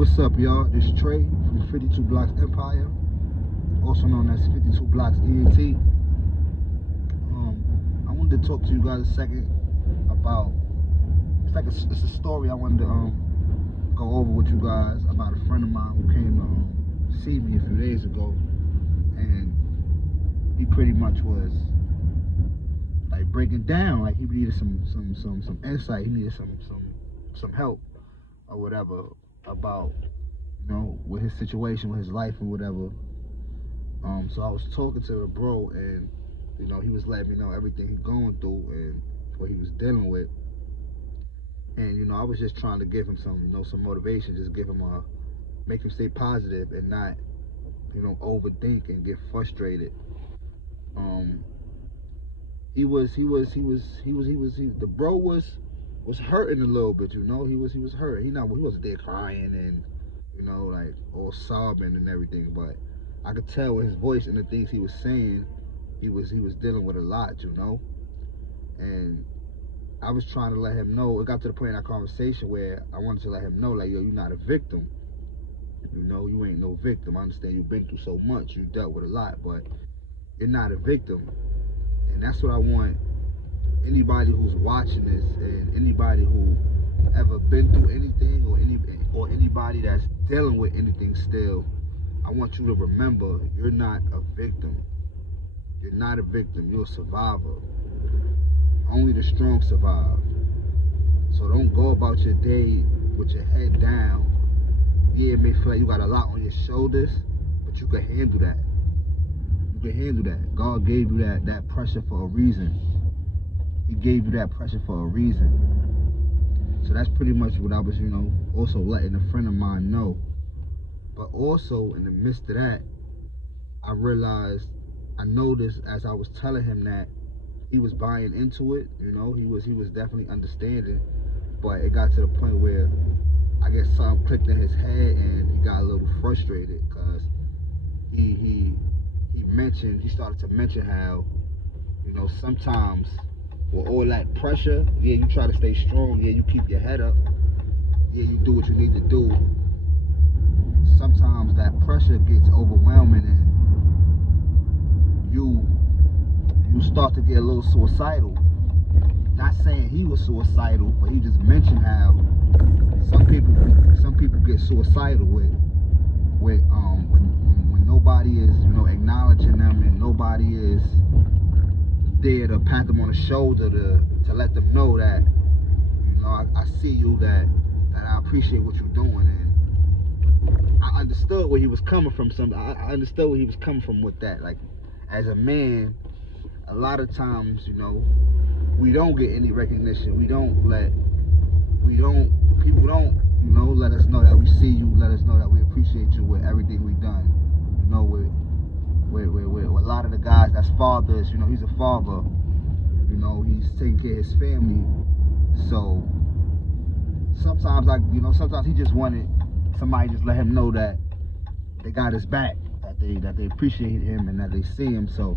What's up, y'all? This is Trey from 52BLX Empire, also known as 52BLX ENT. I wanted to talk to you guys a second about, it's a story I wanted to go over with you guys about a friend of mine who came to see me a few days ago, and he pretty much was like breaking down, like he needed some insight, he needed some help or whatever about, you know, with his situation, with his life and whatever. So I was talking to the bro, and you know, he was letting me know everything he's going through and what he was dealing with. And you know, I was just trying to give him some, you know, some motivation, just give him make him stay positive and not, you know, overthink and get frustrated. The bro was hurting a little bit, you know. He was hurt. He wasn't there crying and, you know, like all sobbing and everything, but I could tell with his voice and the things he was saying, he was dealing with a lot, you know. And I was trying to let him know. It got to the point in our conversation where I wanted to let him know, like, yo, you're not a victim. You know, you ain't no victim. I understand you've been through so much, you dealt with a lot, but you're not a victim. And that's what I want anybody who's watching this, and anybody who ever been through anything, or anybody that's dealing with anything still, I want you to remember, you're not a victim. You're not a victim. You're a survivor. Only the strong survive. So don't go about your day with your head down. Yeah, it may feel like you got a lot on your shoulders, but you can handle that. You can handle that. God gave you that pressure for a reason. He gave you that pressure for a reason. So that's pretty much what I was, you know, also letting a friend of mine know. But also in the midst of that, I noticed as I was telling him that, he was buying into it, you know, he was definitely understanding, but it got to the point where I guess something clicked in his head and he got a little frustrated, because he started to mention how, you know, sometimes with all that pressure, yeah, you try to stay strong, yeah, you keep your head up, yeah, you do what you need to do. Sometimes that pressure gets overwhelming and you start to get a little suicidal. Not saying he was suicidal, but he just mentioned how some people get suicidal when nobody is, you know, acknowledging them, and nobody is there to pat them on the shoulder to let them know that, you know, I see you, that I appreciate what you're doing. And I understood where he was coming from. I understood where he was coming from with that. Like, as a man, a lot of times, you know, we don't get any recognition. People don't, you know, let us know that we see you, let us know that we appreciate you with everything we've done. You know, with a lot of the guys that's fathers, you know, he's a father, you know, he's taking care of his family. So sometimes he just wanted somebody just let him know that they got his back, that they appreciate him and that they see him. So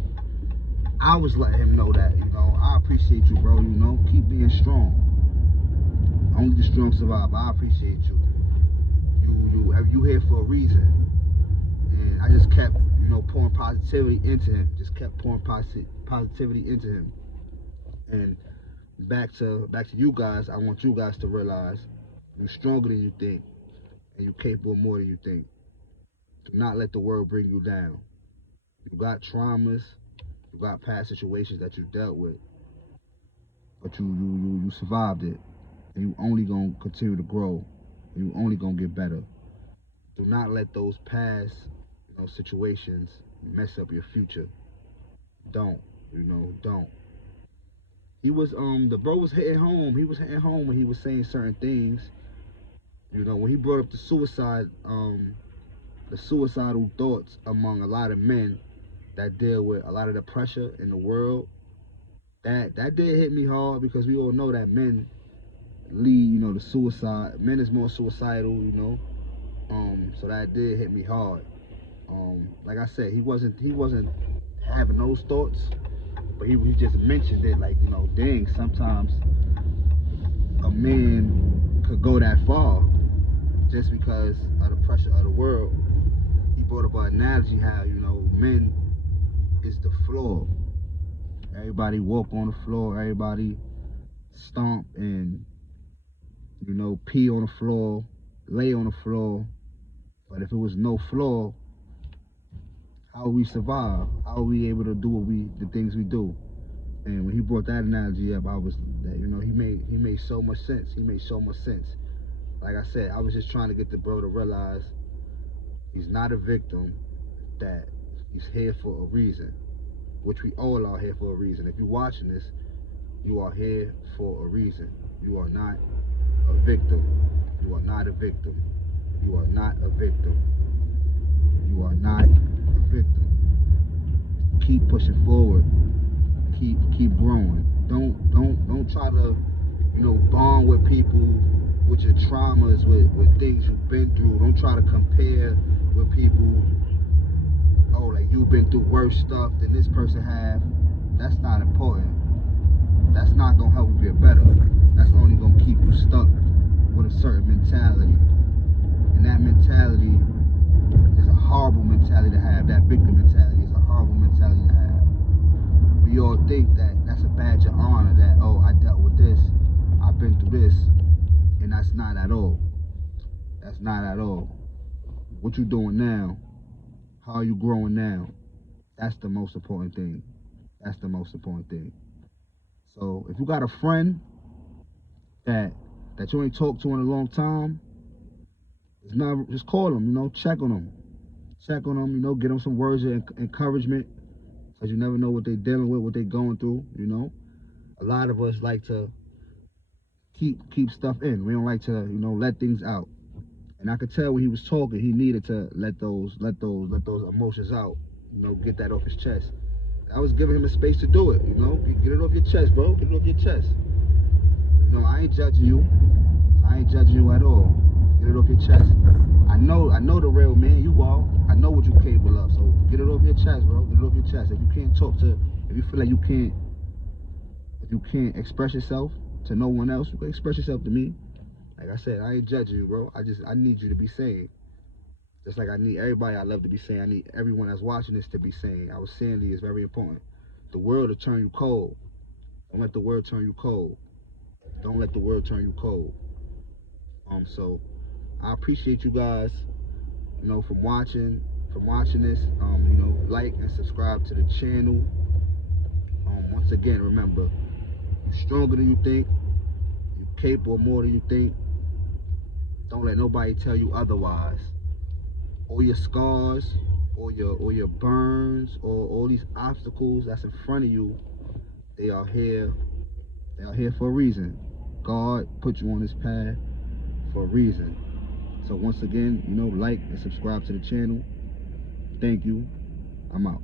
I was letting him know that, you know, I appreciate you, bro, you know, keep being strong. Only the strong survive. I appreciate you. You here for a reason. And I just kept, you know, pouring positivity into him. Just kept pouring positivity into him. And back to you guys, I want you guys to realize you're stronger than you think, and you're capable of more than you think. Do not let the world bring you down. You got traumas, you got past situations that you dealt with, but you survived it, and you only gonna continue to grow. You only gonna get better. Do not let those past, you know, situations mess up your future. Don't, you know, don't. He was the bro was hitting home. He was hitting home when he was saying certain things. You know, when he brought up the suicidal thoughts among a lot of men that deal with a lot of the pressure in the world. That did hit me hard, because we all know that men lead, you know, to suicide. Men is more suicidal, you know. So that did hit me hard. Like I said, he wasn't having those thoughts, but he just mentioned it, like, you know, dang, sometimes a man could go that far just because of the pressure of the world, he brought up an analogy how, you know, men is the floor. Everybody walk on the floor, everybody stomp and, you know, pee on the floor, lay on the floor. But if it was no floor, how would we survive? How are we able to do the things we do? And when he brought that analogy up, I was, you know, he made so much sense. He made so much sense. Like I said, I was just trying to get the bro to realize he's not a victim, that he's here for a reason, which we all are here for a reason. If you're watching this, you are here for a reason. You are not a victim. You are not a victim. You are not a victim. You are not a victim. Keep pushing forward. Keep growing. Don't try to, you know, bond with people with your traumas, with things you've been through. Don't try to compare with people. Oh, like you've been through worse stuff than this person have. That's not important. That's not gonna help you get better. That's only gonna keep you stuck with a certain mentality. And that mentality is a horrible mentality to have. That victim mentality is a horrible mentality to have. We all think that that's a badge of honor, that, oh, I dealt with this, I've been through this, and that's not at all. That's not at all. What you doing now? How are you growing now? That's the most important thing. That's the most important thing. So if you got a friend that you ain't talked to in a long time, just call them, you know, check on them. Check on them, you know, get them some words of encouragement, because you never know what they're dealing with, what they're going through, you know. A lot of us like to keep stuff in. We don't like to, you know, let things out. And I could tell when he was talking, he needed to let those emotions out, you know, get that off his chest. I was giving him a space to do it, you know. Get it off your chest, bro. Get it off your chest. You know, I ain't judging you. I ain't judging you at all. Get it off your chest. I know the real man you are. I know what you're capable of. So get it off your chest, bro. Get it off your chest. If you can't talk to, if you feel like you can't express yourself to no one else, you can express yourself to me. Like I said, I ain't judging you, bro. I need you to be sane. Just like I need everybody I love to be sane. I need everyone that's watching this to be sane. Our sanity is very important. The world will turn you cold. Don't let the world turn you cold. Don't let the world turn you cold. So I appreciate you guys, you know, from watching this. You know, like and subscribe to the channel. Once again, remember, you're stronger than you think. You're capable more than you think. Don't let nobody tell you otherwise. All your scars, or your burns, or all these obstacles that's in front of you, they are here. They are here for a reason. God put you on this path for a reason. So once again, you know, like and subscribe to the channel. Thank you. I'm out.